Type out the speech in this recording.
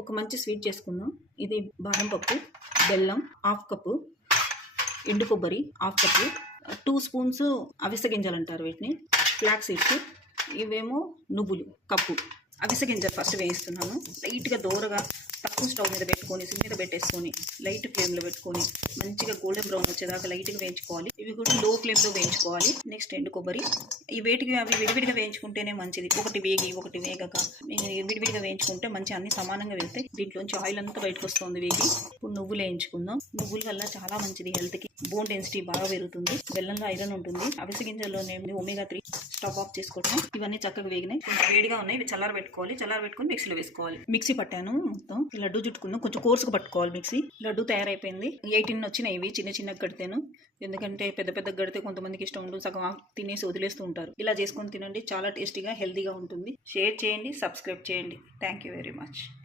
ఒక మంచి స్వీట్ చేసుకుందాం. ఇది బాదం పప్పు, బెల్లం హాఫ్ కప్పు, ఎండు కొబ్బరి హాఫ్ కప్పు, 2 స్పూన్స్ అవిసె గింజలు అంటారు వీటిని, ఫ్లాక్ సీడ్స్. ఇవేమో నువ్వులు కప్పు. అవిసె గింజలు ఫస్ట్ వేయిస్తున్నాను. లైట్గా దోరగా తక్కువ స్టవ్ మీద పెట్టుకొని సిమ్ మీద పెట్టేసుకొని లైట్ ఫ్లేమ్లో పెట్టుకొని మంచిగా గోల్డెన్ బ్రౌన్ వచ్చేదాకా లైట్గా వేయించుకోవాలి. ఇవి కూడా లో ఫ్లేమ్లో వేయించుకోవాలి. నెక్స్ట్ ఎండు కొబ్బరి. ఈ వేటికి అవి విడివిడిగా వేయించుకుంటేనే మంచిది. ఒకటి వేగి ఒకటి వేగక విడివిడిగా వేయించుకుంటే మంచి అన్ని సమానంగా వెళ్తాయి. దీంట్లోంచి ఆయిల్ అంతా బయటకు వస్తుంది వేగి. ఇప్పుడు నువ్వులు వేయించుకుందాం. నువ్వుల వల్ల చాలా మంచిది హెల్త్కి. బోన్ డెన్సిటీ బాగా పెరుగుతుంది. బెల్లంలో ఐరన్ ఉంటుంది. అవిసె గింజల్లోనే ఒమేగా 3. స్టవ్ ఆఫ్ చేసుకోవడం. ఇవన్నీ చక్కగా వేగినాయి. కొంచెం వేడిగా ఉన్నాయి. ఇవి చల్లారబెట్టుకోవాలి. చల్లారబెట్టుకొని మిక్సీలో వేసుకోవాలి. మిక్సీ పట్టాను మొత్తం. లడ్డు చుట్టుకుందాం. కొంచెం కోర్సుగా పట్టుకోవాలి మిక్సీ. లడ్డు తయారైపోయింది. 18 వచ్చినాయి. ఇవి చిన్న చిన్నగా కడితేను, ఎందుకంటే పెద్ద పెద్ద గడితే కొంతమందికి ఇష్టం ఉండదు, సగం తినేసి వదిలేస్తూ ఉంటారు. ఇలా చేసుకొని తినండి. చాలా టేస్టీగా హెల్తీగా ఉంటుంది. షేర్ చేయండి, సబ్స్క్రైబ్ చేయండి. Thank you very much.